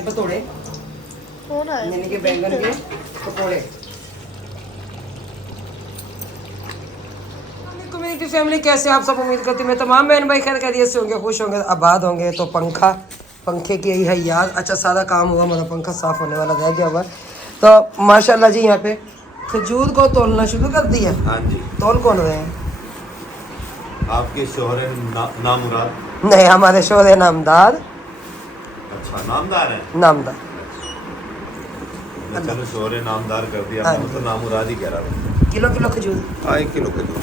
पतोड़े यानी कि बैंगन के पकौड़े। कम्युनिटी फैमिली कैसे आप सब, उम्मीद करती मैं तमाम बहन भाई खैर खैरियत से होंगे, खुश होंगे, आबाद होंगे। तो पंखे की यही है यार। अच्छा सारा काम हुआ, मतलब पंखा साफ होने वाला रह गया हुआ। तो माशाल्लाह जी यहाँ पे खजूर को तोलना शुरू कर दिया। हाँ जी। तोल कौन रहे हैं? आपके शोहर नामुराद? नहीं, हमारे शोहर नामदार। अच्छा, नामदार है। नामदार। चलो शोहर नामदार कर दिया, हाँ मैं तो नामुराद ही कह रहा था। किलो किलो खजूर। हाँ, 1 किलो खजूर।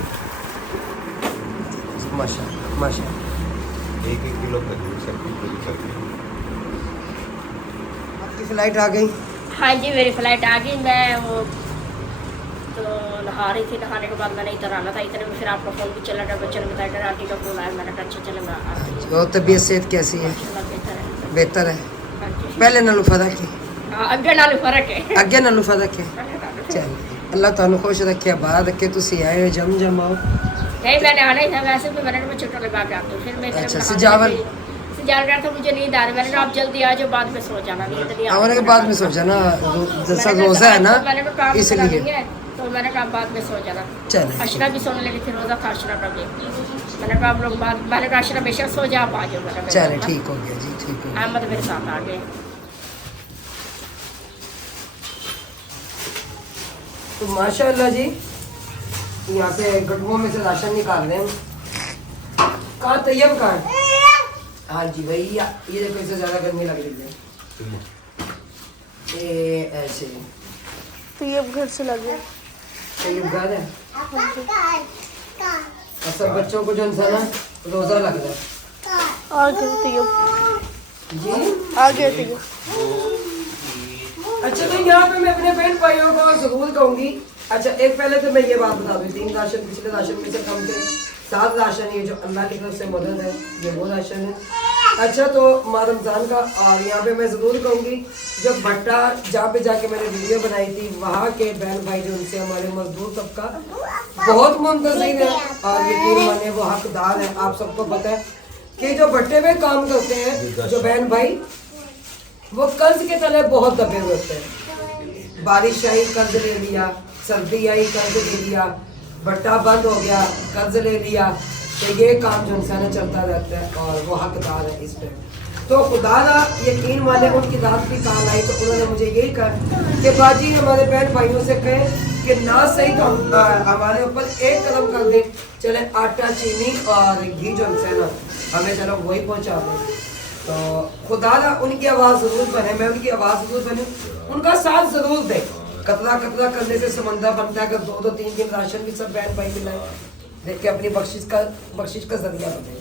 माशाल्लाह माशाल्लाह। 1 किलो खजूर सकती पूरी सकती। आपकी फ्लाइट आ गई? हाँ जी, मेरी फ्लाइट आ गई। मैं वो तो नहा रही थी, नहाने के बाद मैंने इधर आना था। इतने में फिर आपका फ़ोन भी चला गया, बच्चे ने बताया आंटी का फ़ोन आया। मैंने कहा अच्छा चले मैं आती हूँ। और तबीयत सेहत कैसी है? बेहतर है। बेहतर है। हाँ जी। पहले नालों फर्क है? अगे नाल फर्क है। अगे नालों फर्क है। चल अल्लाह तुहानू खुश रखे, आबाद रखे। तुसी आए हो जम आओ। नहीं, मैंने आना ही था वैसे भी। मैंने कहा मैं छुट्टा लगा के आती हूँ। फिर मैं अच्छा, सजावल सजाल रहा था, मुझे नींद आ रही। मैंने कहा आप जल्दी आ जाओ, बाद में सो जाना। नींद नहीं आने के बाद में सोचा ना, जैसा रोजा है ना इसलिए। तो मैंने कहा बाद में सो जाना। चले अशरा भी सोने लगी थी, रोजा था अशरा का भी। मैंने कहा आप लोग बाद, मैंने कहा अशरा बेशक सो जा, आप आ जाओ। मैंने चले ठीक हो गया जी, ठीक हो गया। अहमद मेरे साथ आ गए। तो माशाल्लाह जी यहाँ से गटुओं में से राशन निकाल रहे हैं। कहाँ तैयब कहाँ है? हाँ जी भैया, ये देखो इससे ज्यादा गर्मी लग रही है। ये ऐसे तैयब घर से लगे। तैयब घर है। और सब बच्चों को जो इंसान ना रोजा लग रहा है। आ गए तैयब। जी आ गए तैयब। अच्छा, तो यहाँ पे मैं अपने बहन भाइयों को जरूर कहूँगी। अच्छा, एक पहले तो मैं ये बात बता दूँ, 3 राशन पिछले राशन में से कम थे, 7 राशन ये जो अल्लाह की तरफ से मदद है, ये वो राशन है। अच्छा, तो माह रमज़ान का, और यहाँ पे मैं ज़रूर कहूँगी जो भट्टा जहाँ पे जाके मैंने वीडियो बनाई थी, वहाँ के बहन भाई जो उनसे हमारे मजदूर सबका बहुत मुंतज़िर है और यकीन माने वो हकदार है। आप सबको पता है कि जो भट्टे में काम करते हैं जो बहन भाई, वो कर्ज के तले बहुत दबे हुए होते हैं। बारिश आई कर्ज ले लिया, सर्दी आई कर्ज ले लिया, भट्टा बंद हो गया कर्ज ले लिया। तो ये काम जो इंसान चलता रहता है और वो हकदार है इस पे। तो खुदारा यकीन माने उनकी रात भी कॉल आई तो उन्होंने मुझे यही कहा कि बाजी हमारे बहन भाइयों से कहें कि ना सही तो हमारे ऊपर एक कदम कर दे, चले आटा चीनी और घी जो इंसान हमें चलो वही पहुँचा दें। तो खुदा ना उनकी आवाज़ ज़रूर बने, मैं उनकी आवाज़ ज़रूर बनूँ, उनका साथ ज़रूर दे। कतरा कतरा करने से समंदर बनता है। अगर 2-2 3 राशन भी सब बहन भाई मिलाए, देख के अपनी बख्शिश का जरिया बने।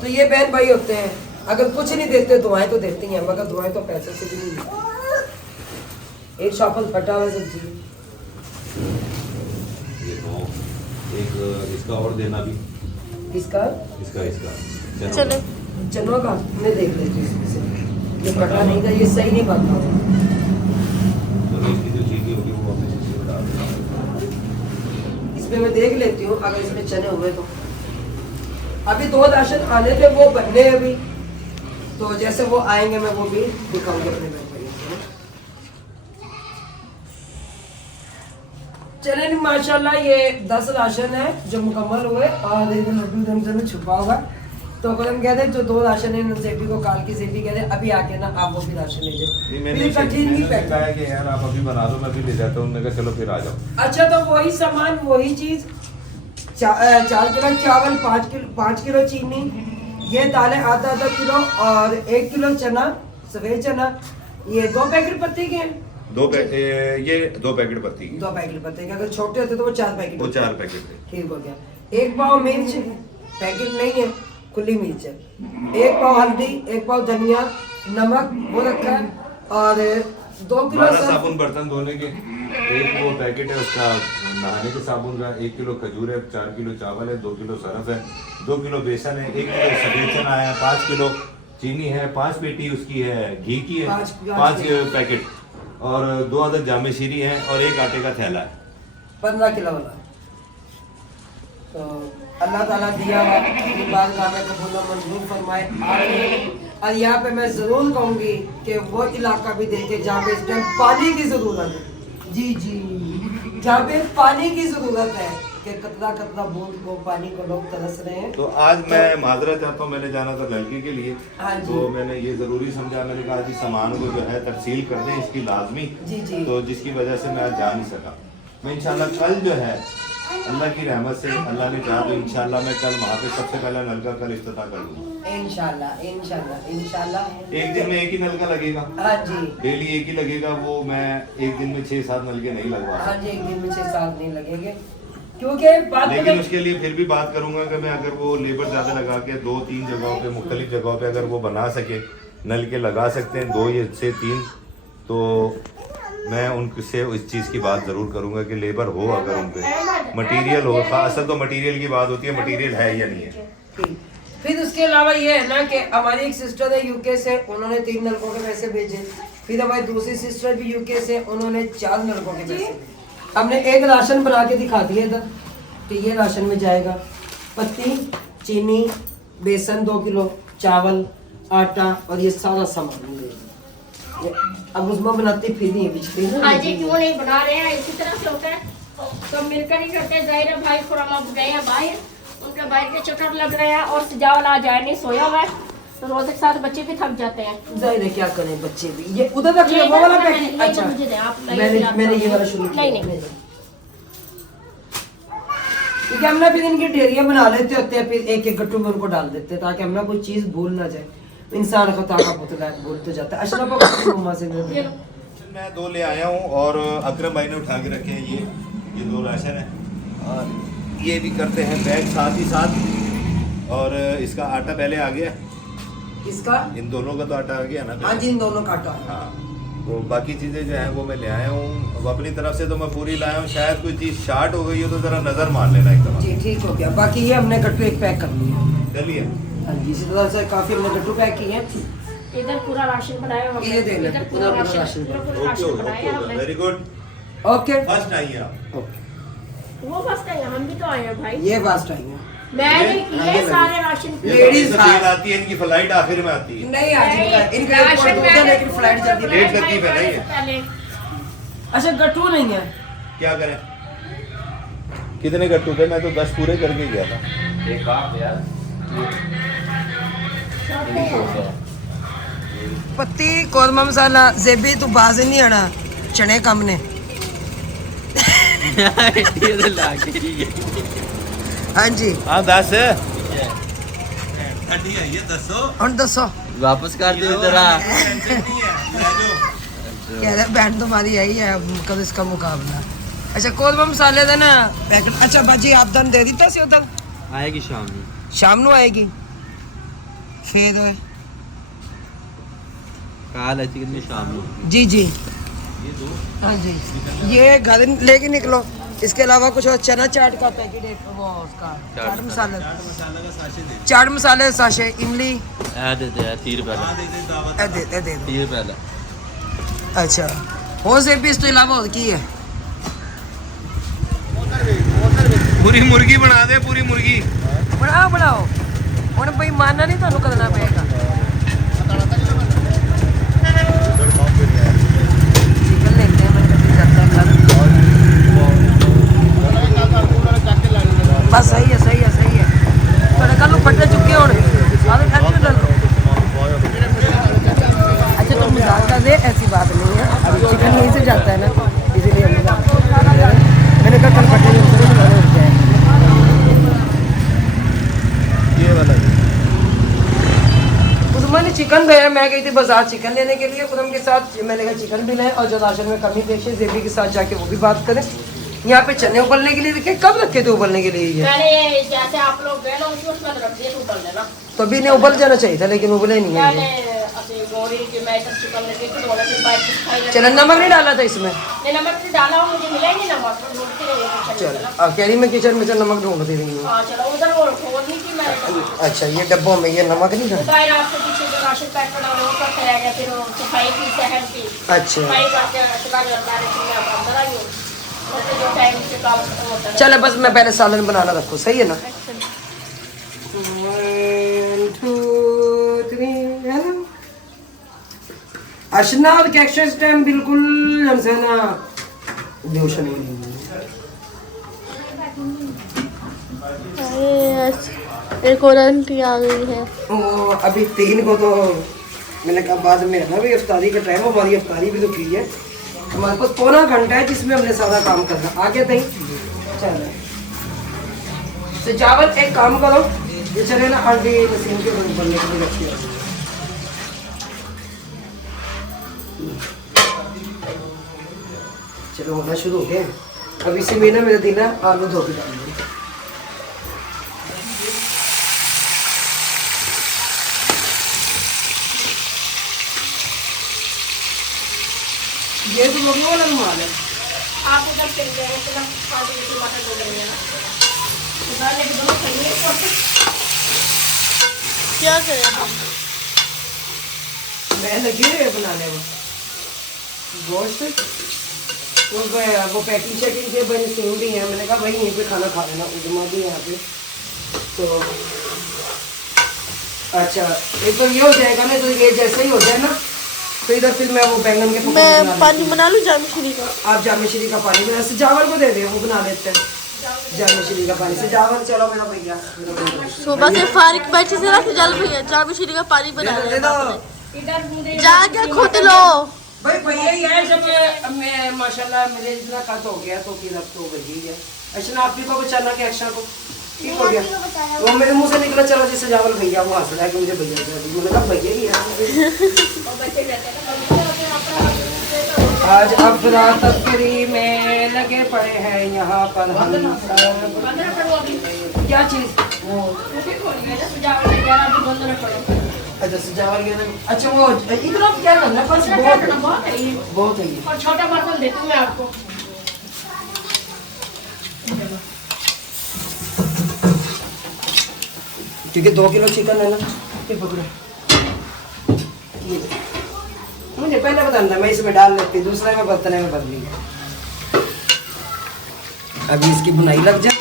तो ये बहन भाई होते हैं, अगर कुछ नहीं देते दुआएं तो देती हैं, मगर दुआएं तो पैसे से भी नहीं देती। एक शाफल फटा हुआ सब्जी, एक इसका और देना भी। इसका चले चनों का मैं देख लेती हूँ। इसमें से ये फटा नहीं था, ये सही नहीं बनता। इसमें मैं देख लेती हूँ अगर इसमें चने हुए तो। अभी 2 राशन आने थे, वो बनने अभी, तो जैसे वो आएंगे मैं वो भी दिखाऊंगी अपने बहन भाइयों को। चले नहीं माशाल्लाह, ये 10 राशन है जो मुकम्मल हुए और लड्डू दमदम में छुपा हुआ। तो कलम कहते जो 2 राशन है, सेठी को काल की सेठी कहते अभी आके ना आप वो भी राशन ले जाओ। मैंने कहा कि यार आप अभी बना दो, मैं भी ले जाता हूँ। उन्होंने कहा चलो फिर आ जाओ। अच्छा, तो वही सामान वही चीज, 4 किलो चावल, 5 किलो चीनी, ये दालें आधा किलो और 1 किलो चना, सफेद चना। ये 2 पैकेट पत्ती के हैं। ये 2 पैकेट पत्ती की। 2 पैकेट पत्ते के, अगर छोटे होते तो वो 4 पैकेट। वो 4 पैकेट थे। ठीक हो गया। 1 पाव मिर्च, पैकेट नहीं है, खुली मिर्च है। 1 पाव हल्दी, 1 पाव धनिया, नमक वो रखा है और 2 किलो साबुन बर्तन धोने के। 1 वो पैकेट है उसका नहाने के साबुन का। 1 किलो खजूर है, 4 किलो चावल है, 2 किलो सरफ है, 2 किलो बेसन है, 1 किलो सफेद चना है, 5 किलो चीनी है, 5 पेटी उसकी है घी की है, 5 पैकेट और 2 अदद जामे शीरी है और 1 आटे का थैला है। 15 किलो वाला। तो अल्लाह ताला दिया हुआ बारगाह में कबूल मंजूर फरमाए। और यहाँ पे मैं जरूर कहूंगी कि वो इलाका भी देखे जहाँ पे इस टाइम पानी की जरूरत है। जी जी, जहाँ पे पानी की जरूरत है कि कतरा कतरा बूंद को पानी को लोग तरस रहे हैं। तो आज मैं माजरत चाहता हूँ, मैंने जाना था लड़के के लिए, हाँ जी। तो मैंने ये जरूरी समझा, मैंने कहा कि सामान को जो है तफसील कर दें इसकी लाजमी। जी जी। तो जिसकी वजह से मैं आज जा नहीं सका। मैं इंशाल्लाह कल जो है अल्लाह की रहमत से, अल्लाह ने चाहा तो इंशाल्लाह मैं कल वहाँ पे सबसे पहला नलका कल इफ्तिताह कर दूंगा। इंशाल्लाह इंशाल्लाह इंशाल्लाह। एक दिन में एक ही नलका लगेगा, हाँ जी डेली एक ही लगेगा, वो मैं एक दिन में 6-7 नलके नहीं लगवा हाँ सकता। जी, एक दिन में 6-7 नहीं लगेंगे क्योंकि बात लेकिन उसके लिए फिर भी बात करूंगा कि मैं अगर वो लेबर ज्यादा लगा के 2-3 जगहों पे, मुख्तलिफ जगहों पे अगर वो बना सके, नलके लगा सकते हैं 2 या से 3, तो मैं उनसे इस चीज़ की बात ज़रूर करूंगा कि लेबर हो, अगर उन पे मटीरियल हो। असल तो मटीरियल की बात होती है, मटीरियल है या नहीं है। ठीक। फिर उसके अलावा ये है ना कि हमारी एक सिस्टर है यूके से, उन्होंने 3 नलकों के पैसे भेजे। फिर हमारी दूसरी सिस्टर भी यूके से, उन्होंने 4 नलकों के पैसे भेजे। हमने एक राशन बना के दिखा दिया था कि ये राशन में जाएगा पत्ती, चीनी, बेसन 2 किलो, चावल, आटा और ये सारा सामान ये अब उसमें बनाती फिर नहीं बिचती ना। आज ये क्यों नहीं बना रहे हैं, इसी तरह से होता है, तो मिलकर ही करते हैं। जाहिर है भाई थोड़ा हम गए हैं बाहर, उनके बाहर के चक्कर लग रहे हैं और सजावल आज आया नहीं, सोया हुआ है, तो रोजे के साथ बच्चे भी थक जाते हैं। जाहिर है क्या करें बच्चे भी। ये उधर रख लिया वो वाला पैकेट। अच्छा मुझे दें आप, मैंने ये वाला शुरू किया। नहीं क्योंकि हम ना फिर इनकी ढेरियां बना लेते होते हैं, फिर एक एक गट्टू में उनको डाल देते हैं ताकि हम ना कोई चीज भूल ना जाए। इंसान खता का पुतला है, भूल तो जाता है। अशरफ को मम्मा से दे दो। मैं 2 ले आया हूँ और अकरम भाई ने उठा के रखे हैं ये 2 राशन है, और ये भी करते हैं बैग साथ ही साथ। और इसका आटा पहले आ गया, इसका इन दोनों का तो आटा आ गया ना हाँ पहले। जी, इन दोनों काटा है। हाँ, तो बाकी चीज़ें जो हैं वो मैं ले आया हूँ। अब अपनी तरफ से तो मैं पूरी लाया हूँ, शायद कोई चीज़ शार्ट हो गई हो तो ज़रा नज़र मार लेना एकदम। जी ठीक हो गया। बाकी ये हमने गट्टू एक पैक कर लिया। चलिए, हाँ जी, इसी तरह से काफी हमने गट्टू पैक किए हैं। इधर पूरा राशन बनाया हुआ है, ये दे ले, इधर पूरा पूरा राशन। पूरा ओके राशन बनाया हमने। वेरी गुड, ओके फर्स्ट आइए आप। ओके, वो फर्स्ट है, हम भी तो आए हैं भाई। ये फास्ट आएंगे। मैंने किए सारे राशन ये Ladies तो first। आती है, इनकी फ्लाइट आखिर में आती है। नहीं आज इनका एयरपोर्ट राशन दूर है मैंने लेकिन फ्लाइट जल्दी पूरा लेट नहीं। करती है नहीं है। पहले अच्छा गट्टू नहीं है। क्या करें, कितने गट्टू थे? मैं तो 10 पूरे करके गया था। एक आप यार पत्ती कौरमा मसाला जेबी तू बाज नहीं आना चने कम ने। ये तो लाके ही है। हाँ जी हाँ 10 ठंडी है ये 10 और दसो वापस कर दो जरा। कह रहे बैंड तुम्हारी आई है कल इसका मुकाबला। अच्छा कौरमा मसाले का ना पैकेट। अच्छा बाजी आप दन दे दिता सी उधर आएगी शाम में। शाम ਨੂੰ आएगी फिर काल अच्छी कितनी शाम में। जी जी हाँ जी ये घर लेके निकलो। इसके अलावा कुछ और चना चाट का पैकेट है, वो उसका चाट मसाला चाट मसाले साशे इमली दे दे 30 रुपए ला। दे 30 रुपए ला। अच्छा हो से भी इस तो इलावा और की है। पूरी मुर्गी बना दे, पूरी मुर्गी। बनाओ बनाओ ਹੁਣ ਭਾਈ ਮਾਨਣਾ ਨਹੀਂ ਤੁਹਾਨੂੰ ਕਰਨਾ ਪਏਗਾ। चिकन लेते हैं मैं कभी जाता है घर। बस सही है थोड़े कल फटे चुके होने आधे ठंड में डालो। अच्छा तो मजाक कर दे, ऐसी बात नहीं है। अभी चिकन यहीं से जाता है ना इसीलिए मैंने कहा कल फटे उठ जाए। ये वाला उस्मान ने चिकन गया, मैं गई थी बाजार चिकन लेने के लिए उधम के साथ। मैंने कहा चिकन भी लाए और जो राशन में कमी पेश है जेबी के साथ जाके वो भी बात करें। यहाँ पे चने उबलने के लिए रखे, कब रखे थे उबलने के लिए ये? मैंने जैसे आप लोग गए ना उसमें रख दिए ऊपर लेना, तो अभी इन्हें उबल जाना चाहिए था लेकिन उबले नहीं है मैंने ये। अपनी गोरी की मैं सब चिकन लेके तो बोला फिर बाइक खाई। चलो नमक नहीं डाला था इसमें? नहीं नमक नहीं डाला हूँ, मुझे मिला ही नहीं नमक, तो ढूंढती रही हूँ किचन में। चलो अब कह रही मैं किचन में चल नमक ढूंढती रही हूँ। हाँ चलो उधर वो खोलनी थी मैंने। अच्छा ये डब्बों में ये नमक नहीं था। बाहर आपसे पीछे जो राशन पैक पड़ा वो करते रह गया, फिर वो सफाई की शहर की अच्छा सफाई करके चला गया मैंने, फिर मैं अंदर आई हूँ तो जो टाइम से काम खत्म होता है। चलो बस मैं पहले सालन बनाना रखूँ, सही है ना? 1 2 3 हेलो अशनाद कैक्शन टाइम बिल्कुल हमसे ना बेहोश नहीं हुई। एक और आंटी आ गई है। वो अभी 3 को तो मैंने कहा बाद में है ना, भी इफ्तारी का टाइम, हमारी इफ्तारी भी तो की है। हमारे पास पौना घंटा है जिसमें हमने सारा काम करना। आगे नहीं चल तो चावल एक काम करो, ये चले ना आंटी मशीन के बनने के लिए रखी है। चलो होना शुरू हो गया। अब इसी में ना मेरा दिन है आलू धो के डाल दूँगी। ये तो लोगों वाला रुमाल है। आप उधर चल जाएंगे तो ना आलू की टमाटर दे देंगे ना उधर लेके दोनों खाइए और क्या करें हम? मैं लगी हुई है बनाने में गोश्त। वो पैकिंग शैकिंग के बनी सीन भी है। मैंने कहा भाई यहीं पे खाना खा लेना, उजमा भी है यहाँ पे। तो अच्छा एक तो ये हो जाएगा ना, तो ये जैसे ही हो जाए ना तो इधर फिर मैं वो बैंगन के पकौड़े बना मैं लेती पानी हूँ। बना लूँ जाम श्री का? आप जामेश्वरी का पानी बना, सजावल को दे दे, वो बना लेते हैं जामेश्वरी का पानी। सजावल चलो मेरा भैया सुबह से फारिक बैठे थे ना, जल भैया जाम श्री का पानी बना दे रहे दो। इधर मुझे जाके खुद लो। भाई भैया ही है जब मैं माशाल्लाह मेरे इतना कद हो गया तो फिर अब तो वही है। अच्छा आप भी को बचाना के एक्शन को ठीक हो गया। वो मेरे मुंह से निकला चलो जी सजावल भैया, वो हंस रहा है कि मुझे भैया मैंने कहा भैया ही है। बच्चे रहते हैं आज अफरा-तफरी में लगे पड़े हैं यहाँ पर हम सब। क्या चीज वो अच्छा सजावल के अच्छा वो इतना क्या करना बस बहुत है ये। और छोटा बर्तन देती हूँ मैं आपको। क्योंकि 2 किलो चिकन है ना, ये पकड़ो। ये मुझे पहले बताना था, मैं इसमें डाल लेती, दूसरा में बर्तन में बदली। अभी इसकी बुनाई लग जाए,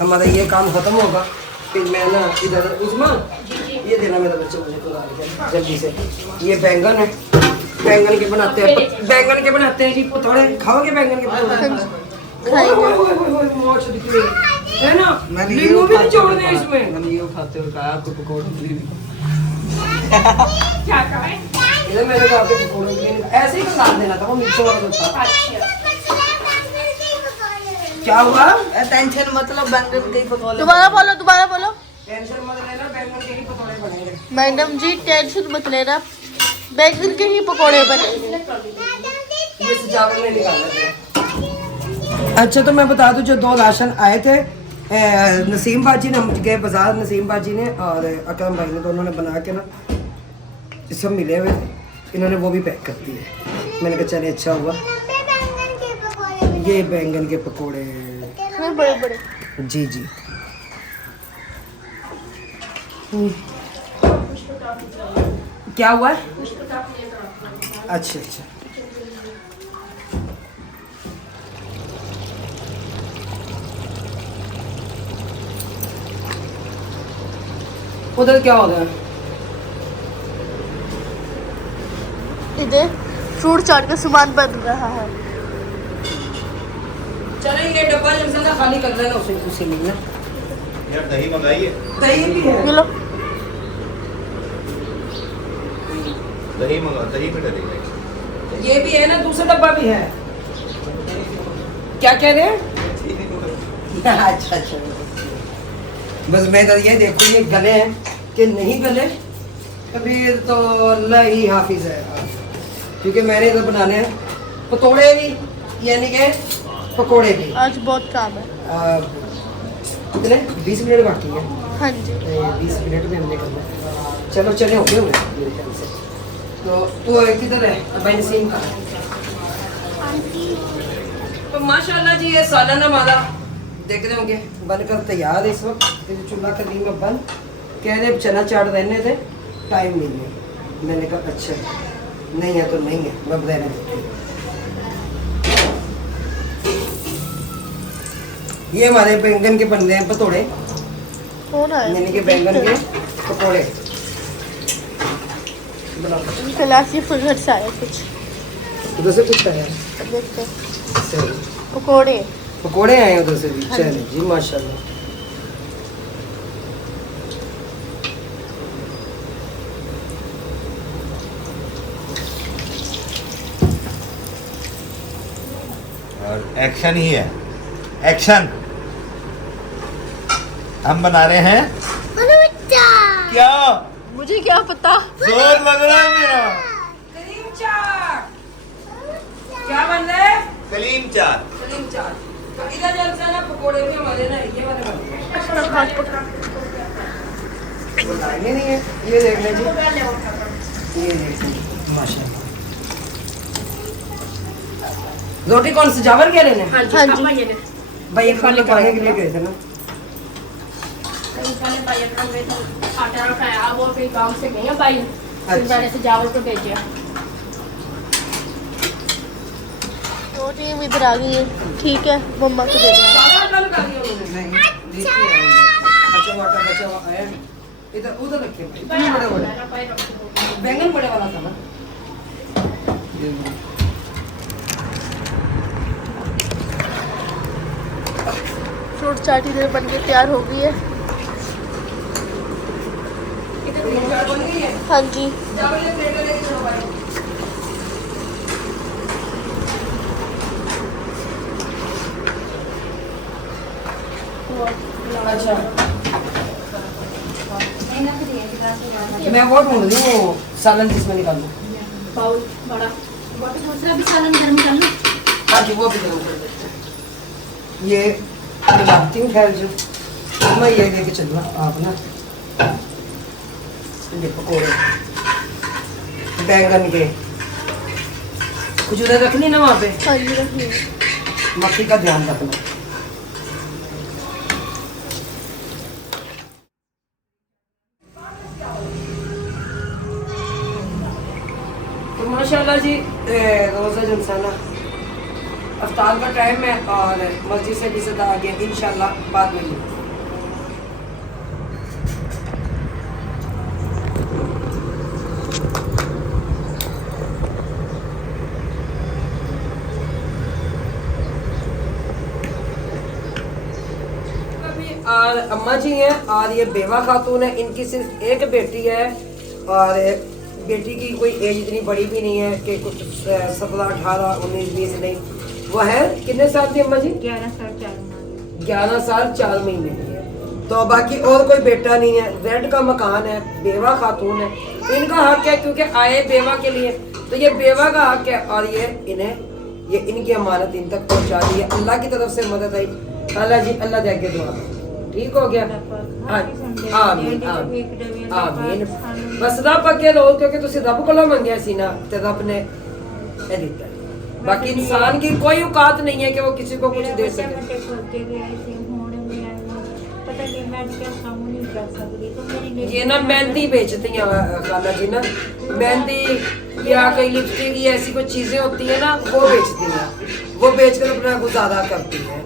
हमारा ये काम खत्म होगा, फिर मैं ना इधर उस्मा ये देना मेरा बच्चा मुझे तो जल्दी से। ये बैंगन है, बैंगन के बनाते हैं, बैंगन के बनाते हैं जी पकौड़े। खाओगे बैंगन के पकौड़े? मौज दिख रही है ना, नींबू भी नहीं छोड़ दे इसमें। मैंने ये खाते हो कहा आपको पकौड़े क्या करें? इधर मैंने कहा आपके पकौड़े ऐसे ही डाल देना था, वो मिक्सर वाला था। अच्छा क्या हुआ? टेंशन मतलब बैंगन के पकौड़े। दोबारा बोलो, दोबारा बोलो। टेंशन मत लेना, बैंगन के ही पकौड़े बनेंगे। मैडम जी टेंशन मत लेना, बैंगन के ही पकौड़े बनेंगे। ये सजावट में निकाला था। अच्छा तो मैं बता दूं, जो 2 राशन आए थे नसीम बाजी ने, हम गए बाजार, नसीम बाजी ने और अकरम भाई ने, दोनों ने बना के ना सब मिले हुए थे, इन्होंने वो भी पैक कर दिए। मैंने कहा चले अच्छा हुआ। ये बैंगन के पकौड़े बड़े बड़े। जी जी। क्या हुआ? अच्छा अच्छा उधर क्या हो रहा है? इधर फ्रूट चाट का सामान बन रहा है। चलो ये डब्बा जल्दी से खाली कर लेना, उसे मिलना। यार दही मंगाइए, दही भी है। ये लो। दही मंगा, दही में डलेगा। ये भी है ना, दूसरा डब्बा भी है। क्या कह रहे हैं? अच्छा अच्छा बस मैं तो ये देखो ये गले हैं कि नहीं गले, अभी तो अल्लाह ही हाफिज है। क्योंकि मैंने तो बनाने हैं पकौड़े भी, यानी कि पकौड़े भी। आज बहुत काम है। कितने 20 मिनट बाकी है। हाँ जी 20 मिनट में हमने करना है। चलो चले हो गए होंगे मेरे ख्याल से। तो तू किधर है? भाई नसीम का। तो माशाल्लाह जी ये सालाना हमारा देख रहे होंगे बनकर तैयार है इस वक्त। चूल्हा कर ली मैं बंद, कह रहे चना चाट रहने दे, टाइम नहीं है। मैंने कहा अच्छा नहीं है तो नहीं है, मैं रहने देती हूँ। ये हमारे बैंगन के बन रहे हैं पकौड़े, कौन है? यानी कि बैंगन के पकौड़े। क्लासी फुल घर से आया कुछ उधर से कुछ आया देखते हैं। चलो पकोड़े पकोड़े आए उधर से भी चलो जी माशाल्लाह। और एक्शन ही है, एक्शन। हम बना रहे हैं क्या, मुझे क्या पता। जोर लग रहा है मेरा। कलीम चाट क्या बन रहा है? कलीम चाट। कलीम चाट। तो इधर जलसा ना पकोड़े भी हमारे ना ये वाले बन रहे हैं। वो लाएंगे नहीं है, ये देख लीजिए, ये देखिए माशाल्लाह। रोटी कौन सी, चावल क्या लेने? हाँ जी, हाँ जी। अब ये ले। भाई एक खाने खाने के लिए गए थे ना। कहीं पहले भाई अपना गए थे, आटा रखाया, अब वो फिर गाँव से गई है भाई, फिर अच्छा। मैंने से चावल को भेजा। रोटी भी इधर आ गई है, ठीक है मम्मा को दे देना। सारा आटा लगा दिया उन्होंने? नहीं, देखिए आया। अच्छा वो आटा बचा हुआ आया। इधर उधर रखिए भाई, इतने बड़े बड़े बैंगन बड़े वाला था ना। फ्रूट चाट इधर बन के तैयार हो गई है। चाट बन गई है। हाँ जी चावल एक प्लेट में लेके चलो भाई। अच्छा मैं वो ढूंढ रही हूँ सालन जिसमें निकालूं। बाउल बड़ा, वो तो दूसरा भी सालन गर्म कर लो। हाँ जी वो भी गर्म कर देते हैं। ये मिलाती हूँ खैर जो मैं ये लेके चलना आप ना। ये पकौड़े बैंगन के कुछ उधर रखनी ना वहाँ पे, हाँ जी रखिए। मक्खी का ध्यान रखना। तो माशाल्लाह जी रोज़ा जलसाना अफ्तार का टाइम है और मस्जिद से भी सदा आ गया, इंशाल्लाह बाद में ही। और अम्मा जी हैं और ये बेवा खातून है, इनकी सिर्फ एक बेटी है और बेटी की कोई एज इतनी बड़ी भी नहीं है कि कुछ 17, 18, 19, 20 नहीं, वो है कितने साल की अम्मा जी? 11 साल 4 महीने। 11 साल 4 महीने की है। तो बाकी और कोई बेटा नहीं है, रेंट का मकान है, बेवा खातून है, इनका हक है क्योंकि आए बेवा के लिए, तो ये बेवा का हक है और ये इन्हें ये इनकी अमानत इन तक पहुंचा दी है। अल्लाह की तरफ से मदद आई। अल्लाह जी अल्लाह दे के दुआ ठीक हो गया। आमीन आमीन आमीन। बस रब अगे लो क्योंकि तुसी रब कोलों मंगया सी ना ते रब ने ए दिता। बाकी इंसान की कोई औकात नहीं है कि वो किसी को कुछ दे सके। ये ना मेहंदी बेचती हैं खाला जी ना, मेहंदी या कोई लिपस्टिक या ऐसी कोई चीजें होती है ना वो बेचती हैं, वो बेचकर अपना गुजारा करती हैं।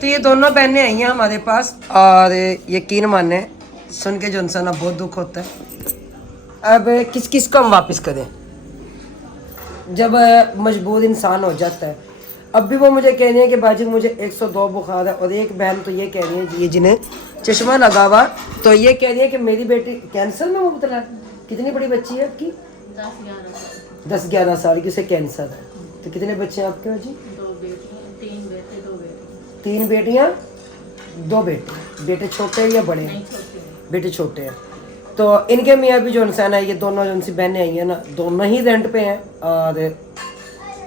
तो ये दोनों बहनें आई हैं हमारे पास और यकीन माने सुन के जो इंसान ना बहुत दुख होता है। अब किस किस को हम वापस करें जब मजबूर इंसान हो जाता है। अब भी वो मुझे कह रही है कि बाजी मुझे 102 बुखार है, और एक बहन तो ये कह रही है कि ये जिन्हें चश्मा लगा हुआ तो ये कह रही है कि मेरी बेटी कैंसर में मुब्तला है। कितनी बड़ी बच्ची है आपकी? 10-11 साल की, उसे कैंसर है। तो कितने बच्चे हैं आपके जी? 3 बेटियां 2 बेटे। बेटे छोटे या बड़े हैं? बेटे छोटे हैं। तो इनके मियाँ भी जो इंसान है, ये दोनों जो उनसी बहनें आई हैं ना, दोनों ही रेंट पे हैं और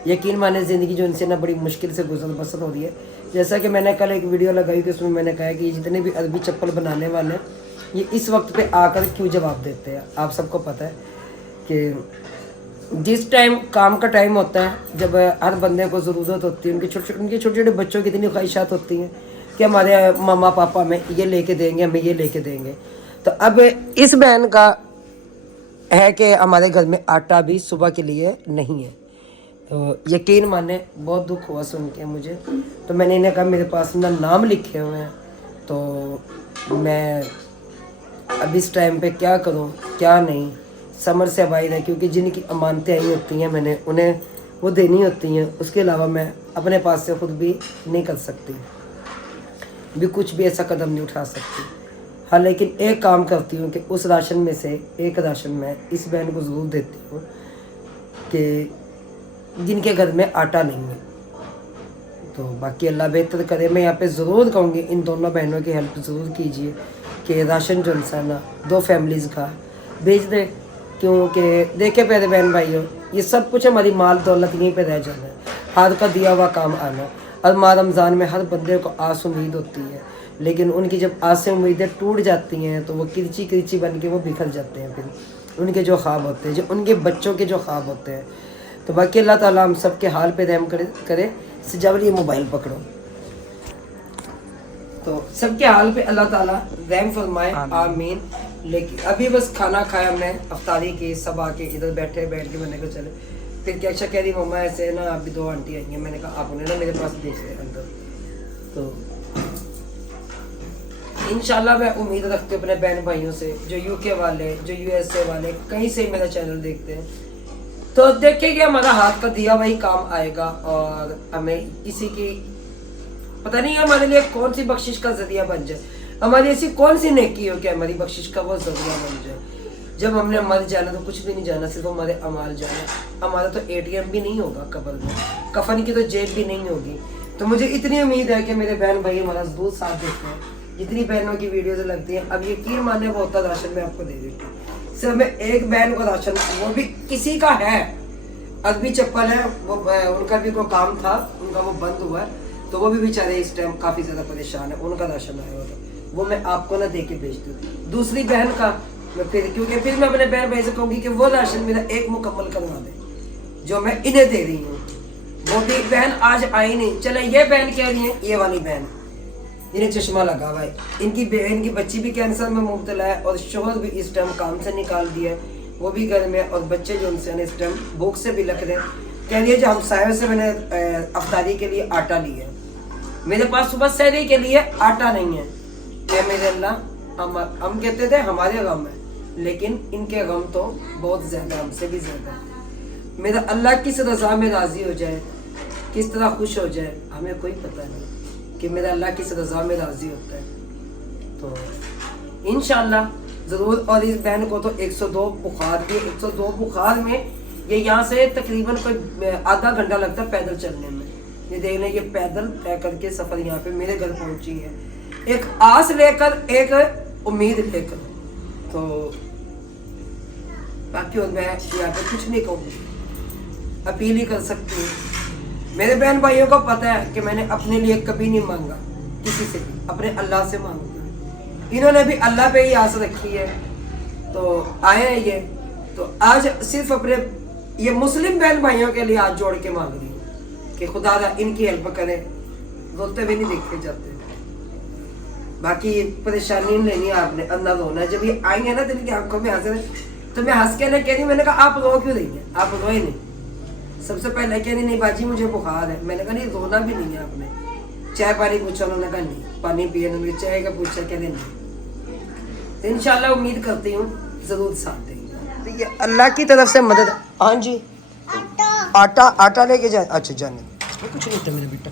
यकीन माने ज़िंदगी जो इनसे ना बड़ी मुश्किल से गुजर बसर हो रही है। जैसा कि मैंने कल एक वीडियो लगाई कि उसमें मैंने कहा कि जितने भी अरबी चप्पल बनाने वाले हैं ये इस वक्त पे आकर क्यों जवाब देते हैं। आप सबको पता है कि जिस टाइम काम का टाइम होता है, जब हर बंदे को ज़रूरत होती है, उनके छोटे छोटे बच्चों की इतनी ख्वाहिशात होती हैं कि हमारे मामा पापा हमें ये लेके देंगे, हमें ये लेके देंगे। तो अब इस बहन का है कि हमारे घर में आटा भी सुबह के लिए नहीं है। तो यकीन माने बहुत दुख हुआ सुन के मुझे। तो मैंने इन्हें कहा मेरे पास ना नाम लिखे हुए हैं, तो मैं अब इस टाइम पे क्या करूं क्या नहीं, समर से बाहर है, क्योंकि जिनकी अमानतें आई होती हैं मैंने उन्हें वो देनी होती हैं। उसके अलावा मैं अपने पास से खुद भी नहीं कर सकती, भी कुछ भी ऐसा कदम नहीं उठा सकती। हाँ, लेकिन एक काम करती हूँ कि उस राशन में से एक राशन मैं इस बहन को ज़रूर देती हूँ कि जिनके घर में आटा नहीं है। तो बाकी अल्लाह बेहतर करे। मैं यहाँ पे ज़रूर कहूँगी इन दोनों बहनों की हेल्प ज़रूर कीजिए कि राशन जो इंसान 2 फैमिलीज़ का भेज दे, क्योंकि देखे पहले बहन भाइयों, ये सब कुछ हमारी माल दौलत यहीं पे रह जाना है, हाथ का दिया हुआ काम आना। और माह रमज़ान में हर बंदे को आस उम्मीद होती है, लेकिन उनकी जब आसें उम्मीदें टूट जाती हैं तो वो किरची किरची बन के वो बिखर जाते हैं। फिर उनके जो ख्वाब होते हैं, जो उनके बच्चों के जो ख्वाब होते हैं। तो बाकी अल्लाह ताला हम सब के हाल पे रहम करे। सजावल ये मोबाइल पकड़ो, तो सबके हाल पे अल्लाह ताला रहम फरमाए, आमीन। लेकिन अभी बस खाना खाया हमने अफ्तारी की, सब आके इधर बैठ के मैंने कहा चले। फिर क्या कह रही मम्मा ऐसे ना अभी 2 आंटी आई हैं, मैंने कहा आप उन्हें ना मेरे पास भेज रहे अंदर। तो इंशाल्लाह मैं उम्मीद रखती हूँ अपने बहन भाइयों से, जो यूके वाले, जो यूएसए वाले, कहीं से मेरा चैनल देखते हैं, तो देखेंगे हमारा हाथ का दिया वही काम आएगा। और हमें किसी की पता नहीं हमारे लिए कौन सी बख्शिश का जरिया बन जाए, हमारी ऐसी कौन सी नेकी हो कि हमारी बख्शिश का वो जरिया बन जाए। जब हमने मर जाना तो कुछ भी नहीं जाना, सिर्फ हमारे अमाल जाना। हमारा तो ATM भी नहीं होगा कब्र में, कफन की तो जेब भी नहीं होगी। तो मुझे इतनी उम्मीद है कि मेरे बहन भाई हमारा जरूर साथ देते हैं। जितनी बहनों की वीडियोज लगती हैं, अब यकीन माने वो होता राशन में आपको दे देती हूँ। सिर्फ मैं एक बहन को राशन, वो भी किसी का है, अदबी चप्पल है, वो उनका भी कोई काम था, उनका वो बंद हुआ है, तो वो भी बेचारे इस टाइम काफ़ी ज़्यादा परेशान है। उनका राशन आया हुआ था, वो मैं आपको ना दे के भेज दूँ। दूसरी बहन का मैं फिर, क्योंकि फिर मैं अपने बहन भाई से कहूँगी कि वो राशन मेरा एक मुकम्मल करवा दे जो मैं इन्हें दे रही हूँ। वो भी बहन आज आई नहीं। चले ये बहन कह रही है, ये वाली बहन जिन्हें चश्मा लगा हुआ है, इनकी बच्ची भी कैंसर में मुब्तला है और शोहर भी इस टाइम काम से निकाल दिया है, वो भी घर में, और बच्चे जो उनसे इस टाइम भूख से भी लग रहे हैं। कह रही है जो हम सायों से मैंने अफ्तारी के लिए आटा लिया है, मेरे पास सुबह सहरी के लिए आटा नहीं है। क्या मेरे अल्लाह, हम कहते थे हमारे गम है, लेकिन इनके गम तो बहुत ज़्यादा, हमसे भी ज़्यादा। मेरा अल्लाह किस रज़ा में राज़ी हो जाए, किस तरह खुश हो जाए, हमें कोई पता नहीं कि मेरा अल्लाह किस रज़ा में राज़ी होता है। तो इंशाल्लाह ज़रूर। और इस बहन को तो 102 बुखार के, 102 बुखार में ये यहाँ से तकरीबन कोई आधा घंटा लगता है पैदल चलने में। ये देख लें, ये पैदल तय करके सफ़र यहाँ पे मेरे घर पहुँची है, एक आस लेकर, एक उम्मीद लेकर। तो बाकी और मैं यहाँ पे कुछ नहीं कहूँगी, अपील ही कर सकती हूँ। मेरे बहन भाइयों को पता है कि मैंने अपने लिए कभी नहीं मांगा किसी से भी, अपने अल्लाह से मांगूंगा। इन्होंने भी अल्लाह पे ही आस रखी है, तो आए हैं ये। तो आज सिर्फ अपने ये मुस्लिम बहन भाइयों के लिए हाथ जोड़ के मांग रही हूँ कि खुदा इनकी हेल्प करें, रोते भी नहीं देखे जाते। बाकी परेशानी नहीं लेनी है आपने, अंदर रोना है। जब ये आएंगे ना दिल की आंखों में हंस रहे, तो मैं हंस के ना कह रही, मैंने कहा आप रो क्यों रही हैं, आप रोए नहीं। सबसे पहले कह रही नहीं बाजी मुझे बुखार है, मैंने कहा नहीं रोना भी नहीं है आपने। चाय पानी पूछा, उन्होंने कहा नहीं पानी पिए, उन्होंने चाय का पूछा, कह रहे नहीं। तो इंशाल्लाह उम्मीद करती हूँ जरूर साथ देंगे। तो ये अल्लाह की तरफ से मदद। हाँ जी, आटा लेके जाए। अच्छा जाने, इसमें कुछ नहीं था मेरे बेटा।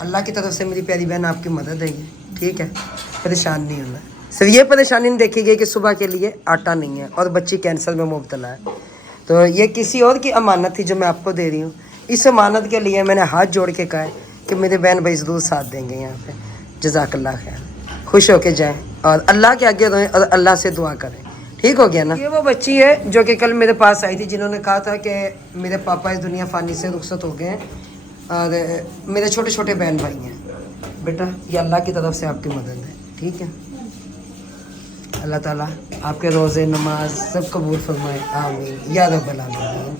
अल्लाह की तरफ से मेरी प्यारी बहन आपकी मदद है, ठीक है, परेशान नहीं होना। सिर्फ ये परेशानी नहीं देखी गई कि सुबह के लिए आटा नहीं है और बच्ची कैंसर में मुब्तला है। तो ये किसी और की अमानत थी जो मैं आपको दे रही हूँ। इस अमानत के लिए मैंने हाथ जोड़ के कहा है कि मेरे बहन भाई ज़रूर साथ देंगे यहाँ पे। जज़ाकल्लाह खैर, खुश होके जाएं और अल्लाह के आगे रहें और अल्लाह से दुआ करें। ठीक हो गया ना। ये वो बच्ची है जो कि कल मेरे पास आई थी, जिन्होंने कहा था कि मेरे पापा इस दुनिया फ़ानी से रुखसत हो गए हैं और मेरे छोटे छोटे बहन भाई हैं। बेटा ये अल्लाह की तरफ से आपकी मदद है, ठीक है। अल्लाह ताला आपके रोज़े नमाज सब कबूल फरमाए, आमीन या रब्बल आमीन।